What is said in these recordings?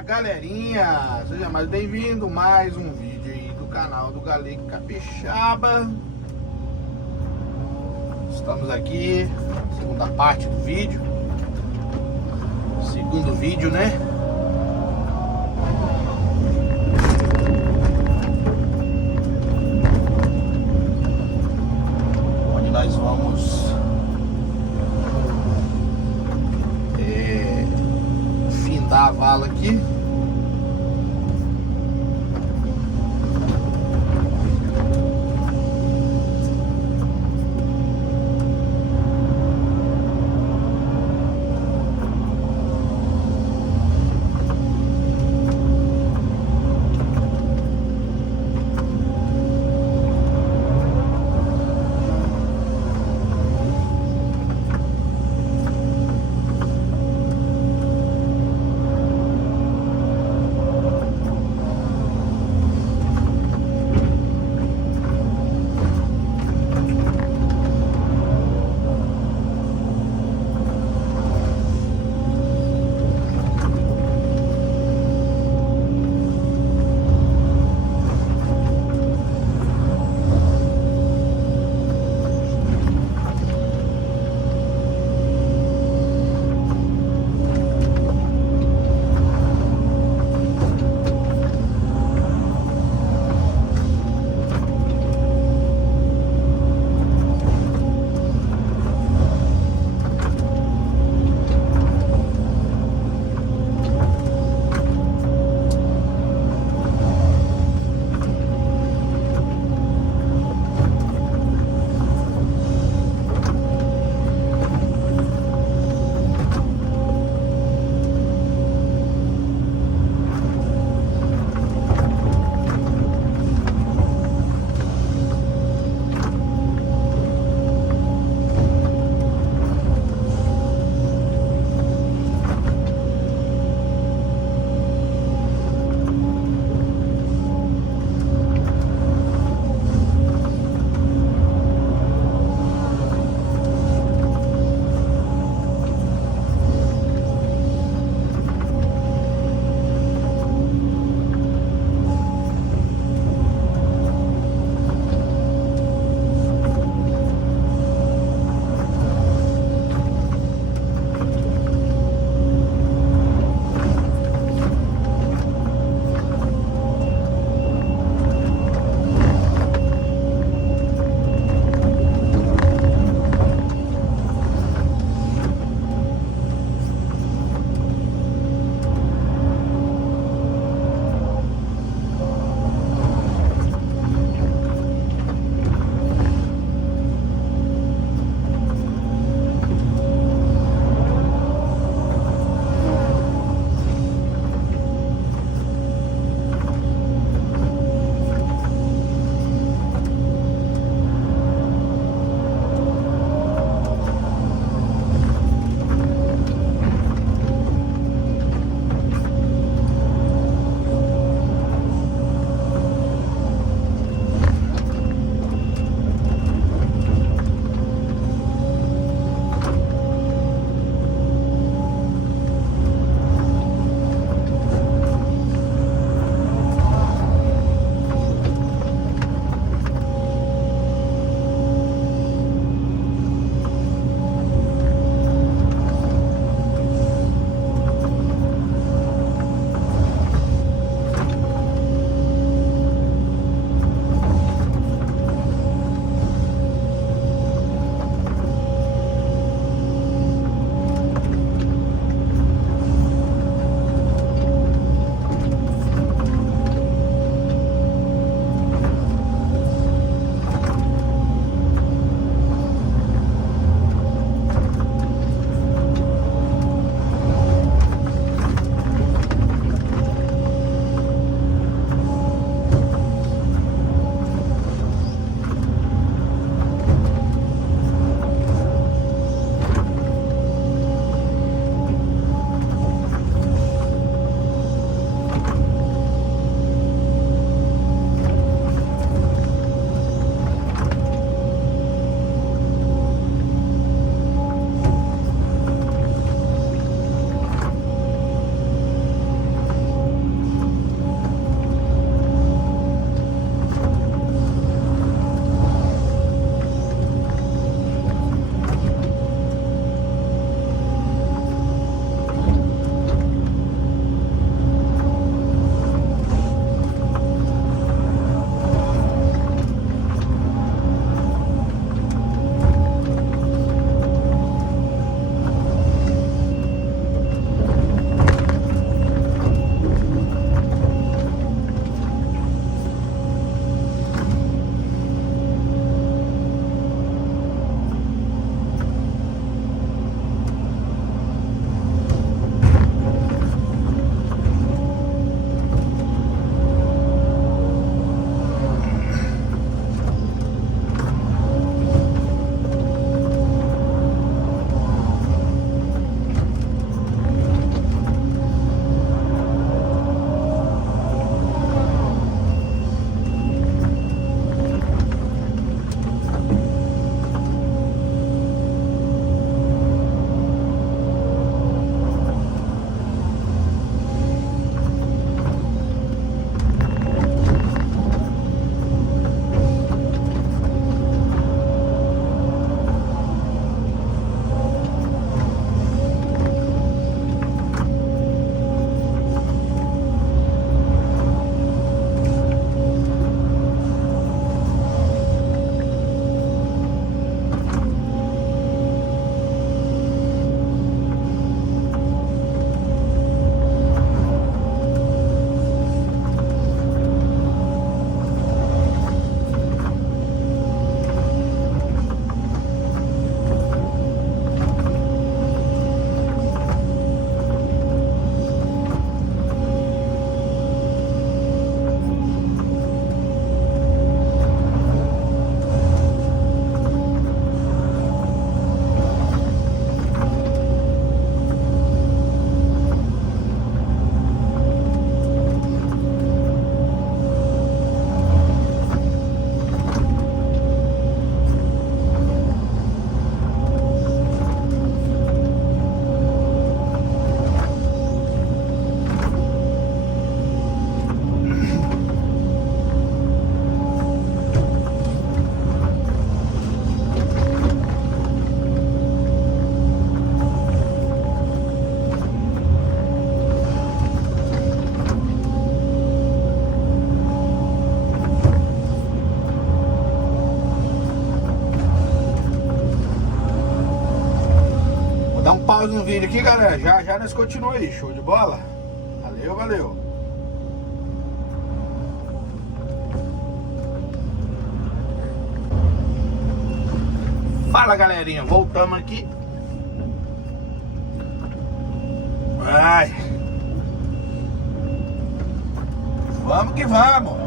Fala galerinha, seja mais bem-vindo a mais um vídeo aí do canal do Galego Capixaba. Estamos aqui, segunda parte do vídeo, segundo vídeo, né? Onde nós vamos findar a vala aqui. vídeo aqui, galera. Já já nós continuamos aí. Show de bola? Valeu, valeu. Fala, galerinha. Voltamos aqui. Ai. Vamos que vamos.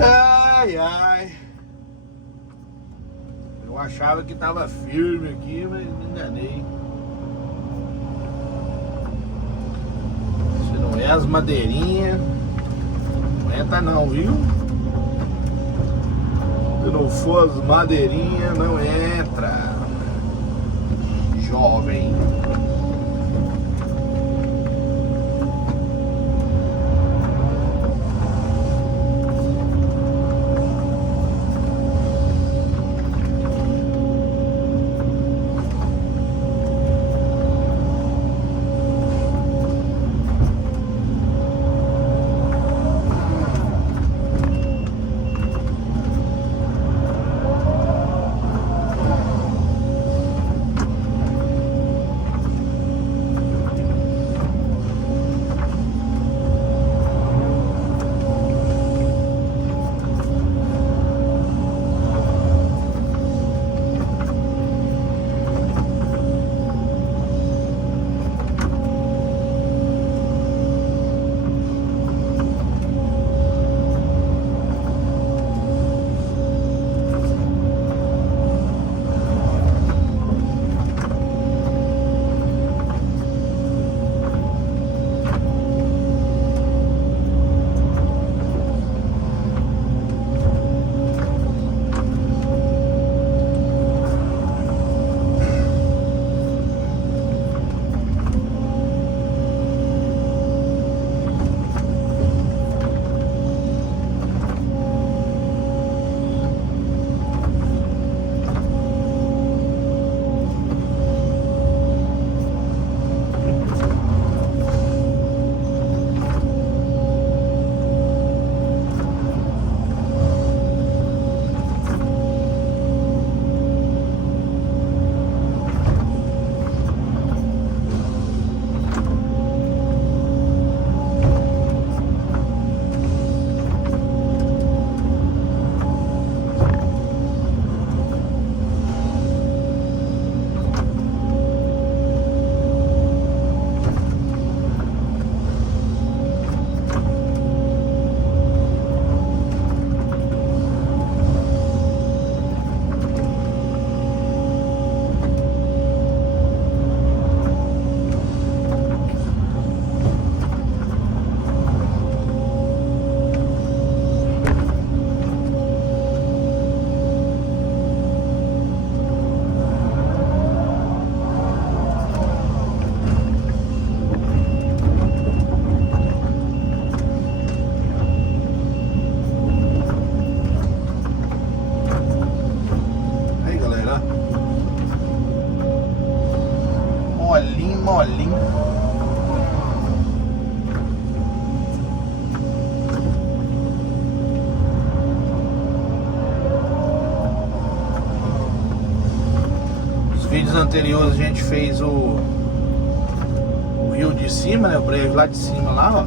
Ai, ai. Eu achava que tava firme aqui, mas me enganei. Se não é as madeirinhas, não entra não, viu? Se não for as madeirinhas, não entra. Jovem. Molinho. Os vídeos anteriores a gente fez o rio de cima, né? O brejo lá de cima lá, ó.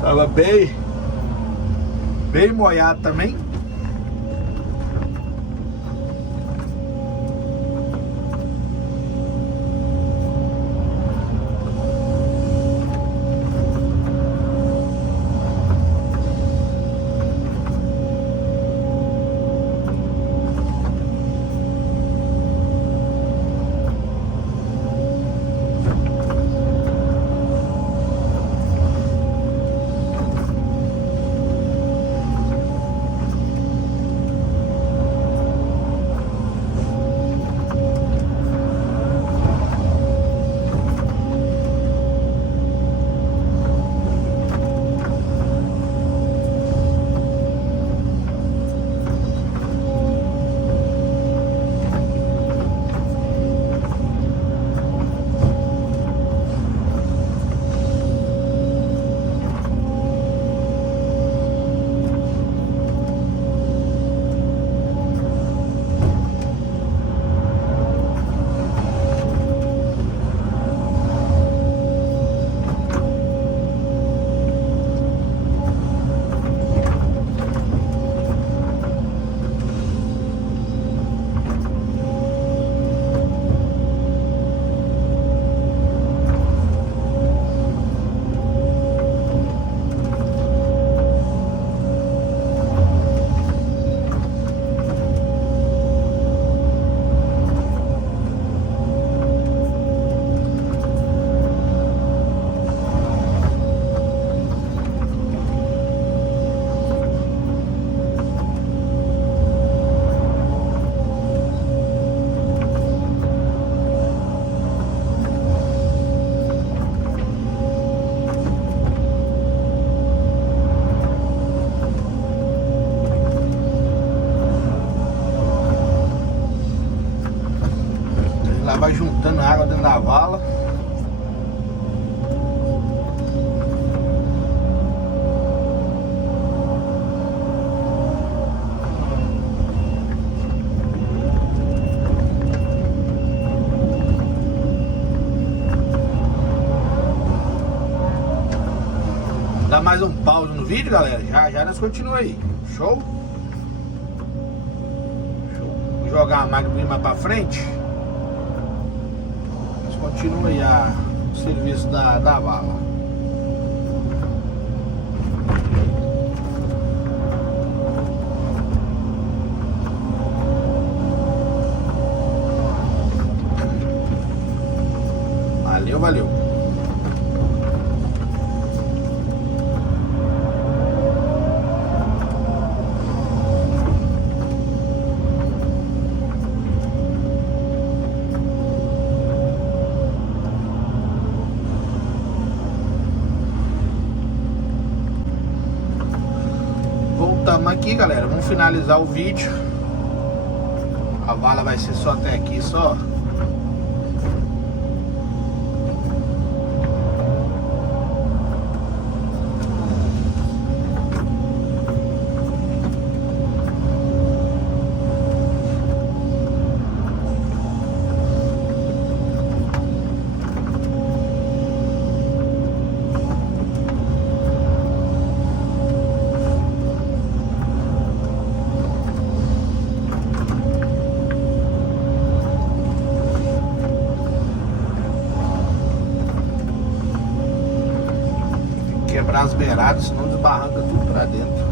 Tava bem molhado também. dentro da vala. Dá mais um pause no vídeo, galera. Já nós continuamos aí. Show? Vou jogar a máquina mais pra frente. Nós continuamos aí o serviço da vala. Valeu. Voltamos aqui, galera. Vamos finalizar o vídeo. A vala vai ser só até aqui, só. Quebrar as beiradas, senão desbarranca tudo pra dentro.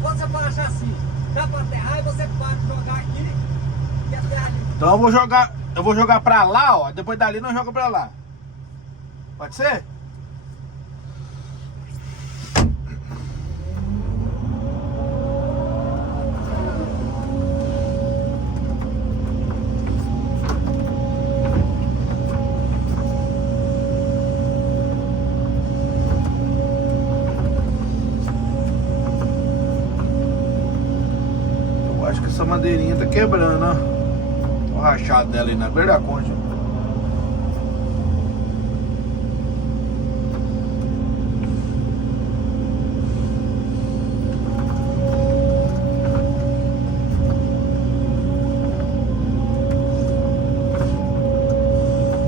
quando você for achar assim, dá pra aterrar e você pode jogar aqui e aterra ali. Então eu vou jogar pra lá, ó. Depois dali nós jogamos pra lá. Pode ser? Eu acho que essa madeirinha tá quebrando, ó. O rachado dela aí na beira da concha.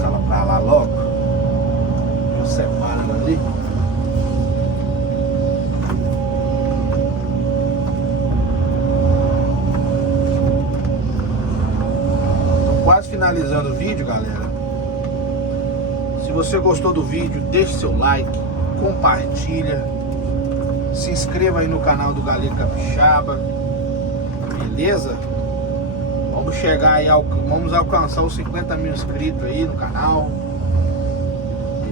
Cala pra lá logo. Eu separo ela ali. Quase finalizando o vídeo, galera. Se você gostou do vídeo, deixe seu like, compartilha, se inscreva aí no canal do Galinha Capixaba, beleza? Vamos chegar aí, vamos alcançar os 50 mil inscritos aí no canal,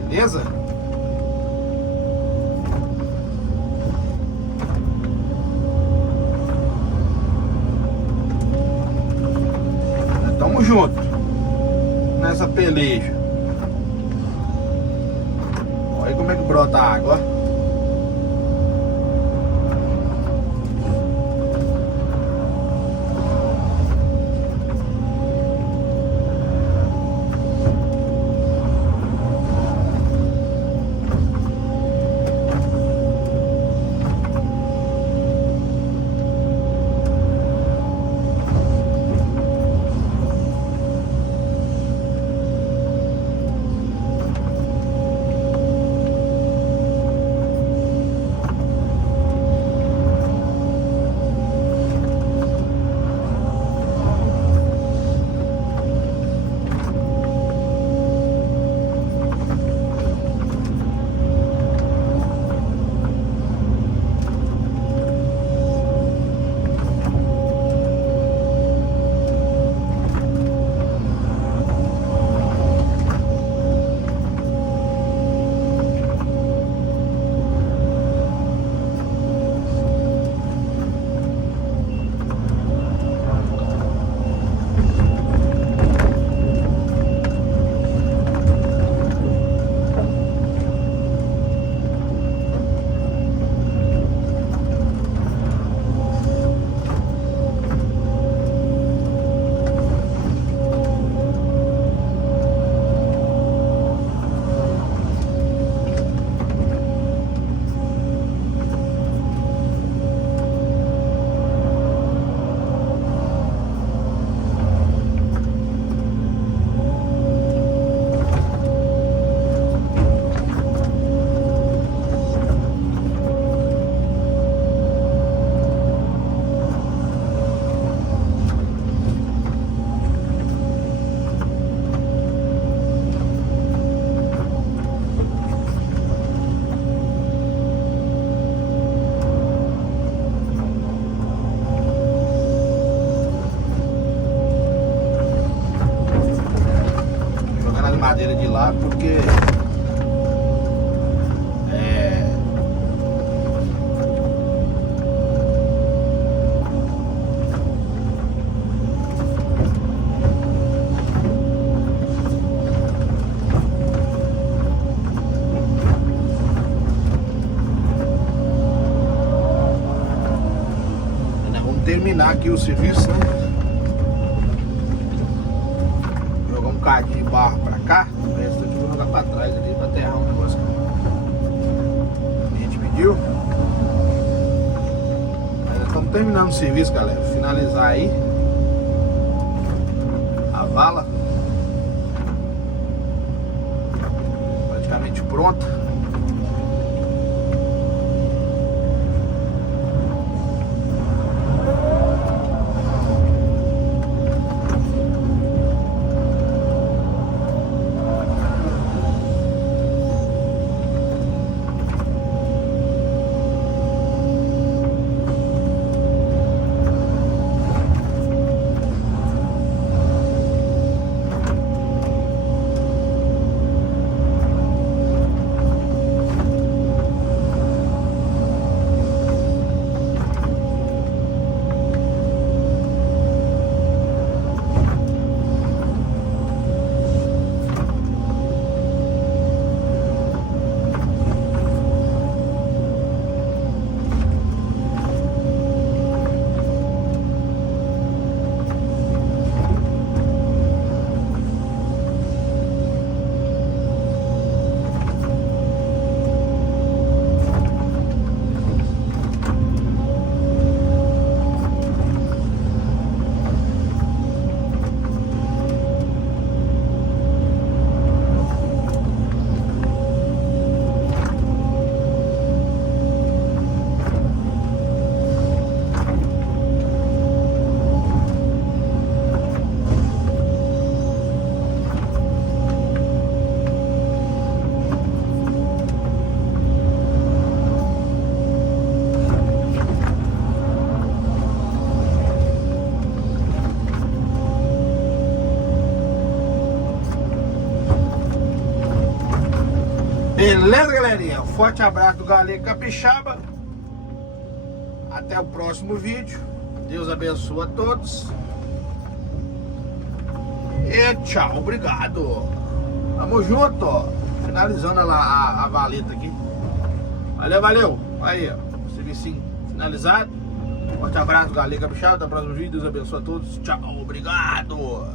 beleza? Tamo junto nessa peleja. Olha como é que brota a água. Madeira de lá porque vamos terminar aqui o serviço, né? Jogar um cadinho de barro pra cá, o resto aqui vou jogar pra trás ali pra aterrar um negócio que a gente pediu. Mas já estamos terminando o serviço, galera. Finalizar aí a vala praticamente pronta. Beleza, galerinha? Forte abraço do Galego Capixaba. Até o próximo vídeo. Deus abençoe a todos. E tchau, obrigado. Tamo junto. Finalizando a valeta aqui. Valeu, valeu. Aí, ó. Serviço finalizado. Forte abraço do Galego Capixaba. Até o próximo vídeo. Deus abençoe a todos. Tchau, obrigado.